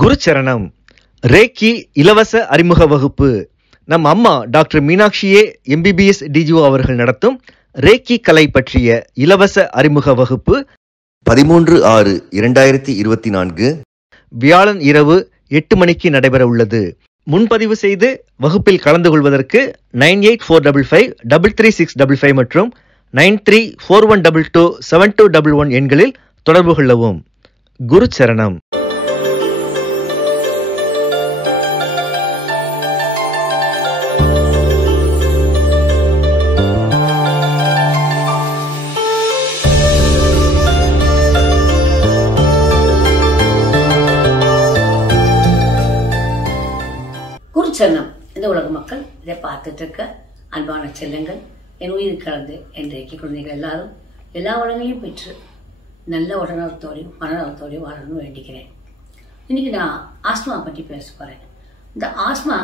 குருச்சரணம். ரேக்கி இலவச அறிமுக வகுப்பு. நம் அம்மா டாக்டர் மீனாட்சியே எம்பிபிஎஸ் டிஜிஓ அவர்கள் நடத்தும் ரேக்கி கலை பற்றிய இலவச அறிமுக வகுப்பு 13/6/2024 வியாழன் இரவு 8 மணிக்கு நடைபெற உள்ளது. முன்பதிவு செய்து வகுப்பில் கலந்து கொள்வதற்கு 9845533655 மற்றும் 9341227211 எண்களில் தொடர்பு கொள்ளவும். குருச்சரணம். குருச்சரணம். இந்த உலக மக்கள் இதை பார்த்துட்டு இருக்க அன்பான செல்லங்கள், என் உயிர் கலந்து என் ரேக்கி குழந்தைகள் எல்லாரும் எல்லா உலகங்களையும் பெற்று நல்ல உடல்நலத்தோடையும் மனநலத்தோடையும் வாழணும்னு வேண்டிக்கிறேன். இன்னைக்கு நான் ஆஸ்மா பற்றி பேச போறேன். இந்த ஆஸ்மா,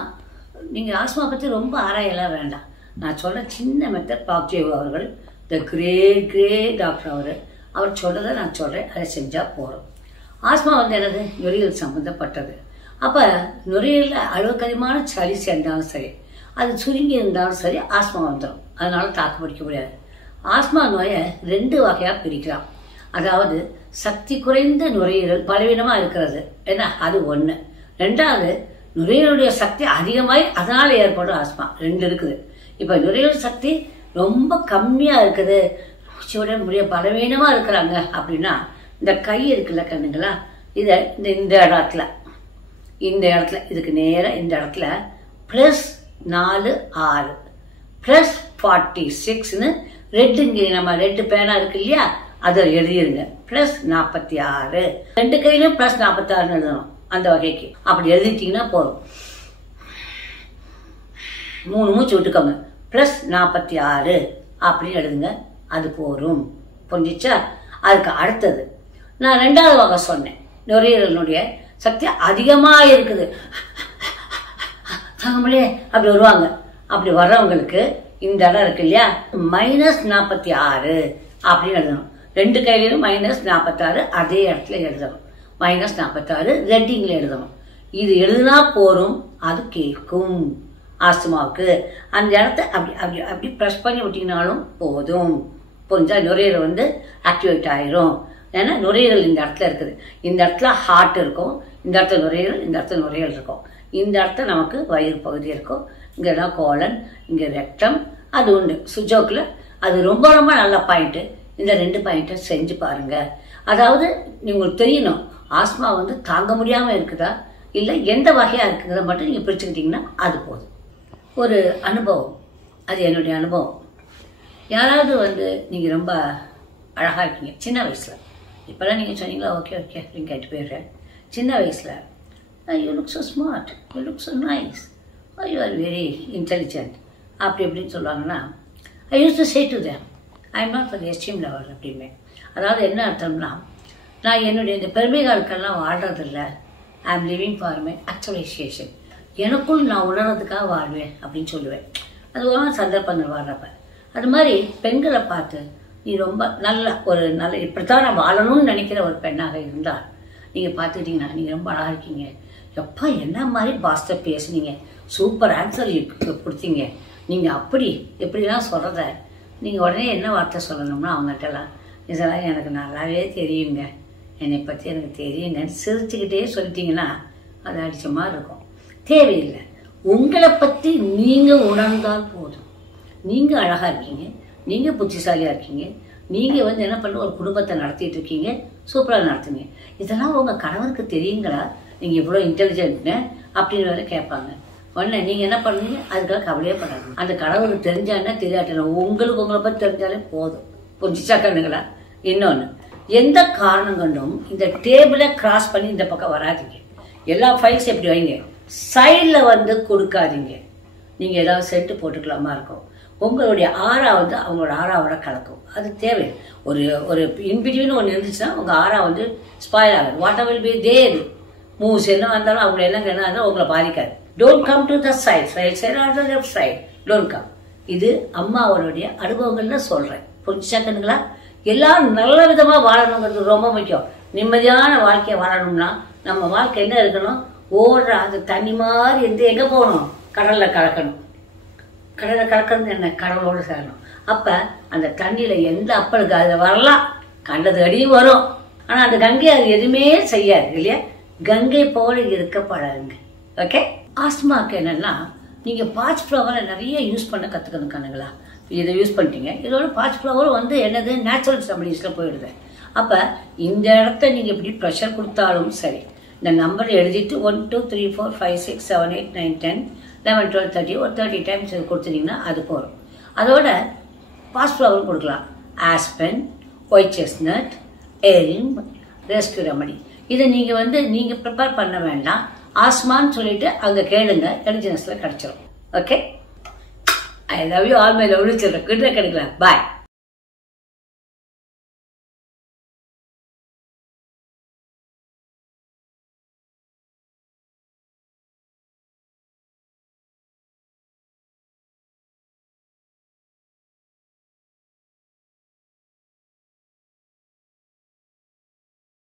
நீங்க ஆஸ்மா பற்றி ரொம்ப ஆராயெல்லாம் வேண்டாம். நான் சொல்ற சின்ன மெத்தட் டாக்டர் அவர்கள், த கிரேட் டாக்டர் அவர் சொல்றதை நான் சொல்றேன், அதை செஞ்சா போறோம். ஆஸ்மா என்னது? நுரையீரல் சம்பந்தப்பட்டது. அப்ப நுரையீரல அளவுக்கு அதிகமான சளி சேர்ந்தாலும் சரி, அது சுருங்கி இருந்தாலும் சரி, ஆஸ்மா வந்துடும். அதனால தாக்கு பிடிக்க முடியாது. ஆஸ்மா நோயை 2 வகையா பிரிக்கலாம். அதாவது சக்தி குறைந்த நுரையீரல் பலவீனமா இருக்கிறது, ஏன்னா அது ஒண்ணு. 2வது நுரையீரலுடைய சக்தி அதிகமாய் அதனால ஏற்படும் ஆஸ்மா. 2 இருக்குது. இப்ப நுரையீரல் சக்தி ரொம்ப கம்மியா இருக்குது, முடிய பலவீனமா இருக்கிறாங்க அப்படின்னா, இந்த கை இருக்குல்ல கண்ணுங்களா, இத இந்த இடத்துல இதுக்கு நேரம் இந்த இடத்துல +4 +46ன்னு ரெட்டு, நம்ம ரெட்டு பேனா இருக்கு இல்லையா, அதை எழுதிருங்க. +46 2 கையிலும் +46 எழுதணும். அந்த வகைக்கு அப்படி எழுதிட்டீங்கன்னா போதும். 3 மூச்சு விட்டுக்கோங்க. +46 அப்படின்னு எழுதுங்க, அது போரும். புரிஞ்சிச்சா? அதுக்கு அடுத்தது நான் 2வது வகை சொன்னேன். நுரையீரலுடைய சக்தி அதிகமா இருக்குது, தாங்களே அப்படி வருவாங்க. அப்படி வர்றவங்களுக்கு இந்த இடம் இருக்கு இல்லையா, -46 அப்படின்னு எழுதணும். 2 கையிலும் -46 அதே இடத்துல எழுதணும். -46 ரெட்டிங்ல எழுதணும். இது எழுதினா போரும், அது கேட்கும். ஆஸ்துமாவுக்கு அந்த இடத்த அப்படி அப்படி அப்படி ப்ரெஸ் பண்ணி விட்டீங்கனாலும் போதும். புரிஞ்சா? நுரையீரல் ஆக்டிவேட் ஆயிரும். ஏன்னா நுரையீரல் இந்த இடத்துல இருக்குது. இந்த இடத்துல ஹார்ட் இருக்கும், இந்த இடத்துல நுரையீரல், இந்த இடத்துல நுரையீரல் இருக்கும். இந்த இடத்துல நமக்கு வயிறு பகுதி இருக்கும். இங்கெல்லாம் கோலன், இங்க ரெக்டம், அது உண்டு. சுஜோக்கில் அது ரொம்ப ரொம்ப நல்ல பாயிண்ட். இந்த 2 பாயிண்ட்டை செஞ்சு பாருங்க. அதாவது உங்களுக்கு தெரியணும், ஆஸ்மா தாங்க முடியாம இருக்குதா இல்ல எந்த வகையா இருக்குங்கிறத மட்டும் நீங்க பிரிச்சுக்கிட்டீங்கன்னா அது போதும். ஒரு அனுபவம், அது என்னுடைய அனுபவம். யாராவது நீங்க ரொம்ப அழகா இருக்கீங்க சின்ன வயசுல, இப்பெல்லாம் நீங்க சொன்னீங்களா ஓகே ஓகே அப்படின்னு கேட்டு போயிடுறேன். சின்ன வயசுல you look so smart, you look so nice, you are very intelligent அப்படி எப்படின்னு சொல்லுவாங்கன்னா, I use to say to them I am not for the esteem level அப்படின்னு. அதாவது என்ன அர்த்தம்னா, நான் என்னுடைய இந்த பெருமைகளுக்கெல்லாம் வாழ்றதில்லை, I am living for my actualisation. எனக்குள் நான் உணர்றதுக்காக வாழ்வேன் அப்படின்னு சொல்லுவேன். அது ஒரு சந்தர்ப்பங்கள் வாழ்றப்ப. அது மாதிரி பெண்களை பார்த்து, நீ ரொம்ப நல்ல இப்படித்தான் நான் வாழணும்னு நினைக்கிற ஒரு பெண்ணாக இருந்தால் நீங்க பார்த்துக்கிட்டீங்கன்னா, நீங்க ரொம்ப அழகா இருக்கீங்க, எப்பா என்ன மாதிரி பாஸ்ட பேசுனீங்க, சூப்பர் ஆன்சர் கொடுத்தீங்க, நீங்க அப்படி எப்படிலாம் சொல்றத நீங்க உடனே என்ன வார்த்தை சொல்லணும்னா, அவங்ககிட்டலாம் இதெல்லாம் எனக்கு நல்லாவே தெரியுங்க, என்னை பத்தி எனக்கு தெரியுங்கன்னு சிரிச்சுக்கிட்டே சொல்லிட்டீங்கன்னா அது அடிச்ச மாதிரி இருக்கும். தேவையில்லை. உங்களை பத்தி நீங்க உணர்ந்தால் போதும். நீங்க அழகா இருக்கீங்க, நீங்க புத்திசாலியா இருக்கீங்க, நீங்க என்ன பண்ண ஒரு குடும்பத்தை நடத்திட்டு இருக்கீங்க, சூப்பரா நடத்துங்க. இதெல்லாம் உங்க கணவருக்கு தெரியுங்களா, நீங்க இவ்வளவு இன்டெலிஜென்ட்னு அப்படின்னு வேற கேட்பாங்க. உடனே நீங்க என்ன பண்ணுங்க, அதுக்காக கவலையே பண்ணாங்க. அந்த கணவருக்கு தெரிஞ்சானே தெரியாட்டா, உங்களுக்கு உங்களை பத்தி தெரிஞ்சாலே போதும். புரிஞ்சிச்சா கண்ணுங்களா? இன்னொன்னு, எந்த காரணம் கொண்டும் இந்த டேபிளை கிராஸ் பண்ணி இந்த பக்கம் வராதிங்க. எல்லா ஃபைல்ஸ் எப்படி வைங்க, சைட்ல கொடுக்காதீங்க. நீங்க ஏதாவது செட்டு போட்டுக்கலாமா இருக்கும். உங்களுடைய ஆறா அவங்களோட ஆறாவோட கலக்கும். அது தேவை. ஒரு இன்பிட்வீன் ஒன்று இருந்துச்சுன்னா உங்க ஆறா ஸ்பாயில் ஆகாது. What will be their moves என்ன வந்தாலும் அவங்க என்ன இருந்தாலும் உங்களை பாதிக்காது. Don't come to the side, right side or the left side, don't come. இது அம்மாவோடைய அனுபவங்கள்ல சொல்றேன். புரிஞ்சுச்சா கண்ணுங்களா? எல்லாரும் நல்ல விதமா வாழணுங்கிறது ரொம்ப முக்கியம். நிம்மதியான வாழ்க்கையை வாழணும்னா நம்ம வாழ்க்கை என்ன இருக்கணும், ஓடுற அது தண்ணி மாதிரி இருந்து எங்க போகணும், கடல்ல கலக்கணும். கடல்ல கலக்கிறது என்ன, கடலோடு சேரணும். அப்ப அந்த தண்ணியில எந்த அப்பளுக்கு அது வரலாம், கண்டது அடியும் வரும். ஆனா அந்த கங்கை அது எதுவுமே செய்யாது இல்லையா. கங்கை போல இருக்க பழகுங்க. ஓகே. ஆஸ்மாக்கு என்னன்னா, நீங்க பாச் ஃப்ளவரை நிறைய யூஸ் பண்ண கத்துக்கணும் கண்ணுங்களா. இதை யூஸ் பண்ணிட்டீங்க, இதோட பாச் ஃப்ளவர் வந்து என்னது நேச்சுரல் ரெமடிஸ்ல போயிடுது. அப்ப இந்த இடத்த நீங்க இப்படி ப்ரெஷர் கொடுத்தாலும் சரி, இந்த நம்பர் எழுதிட்டு 1 2 3 4 5 6 7 8 9 10 11 12 13 ஒரு 30 டைம்ஸ் கொடுத்துட்டீங்கன்னா அது போகும். அதோட பாச் ஃப்ளவர் கொடுக்கலாம். Aspen, white chestnut, elm, rescue remedy. இதை நீங்க வந்து நீங்க ப்ரிப்பேர் பண்ண வேண்டாம். ஆஸ்மான்னு சொல்லிட்டு அங்க கேளுங்க, எலிஜென்ஸ்ல கிடைச்சிடும். Okay. I love you all. My love you children. Good night. கிடைக்கலாம். பாய்.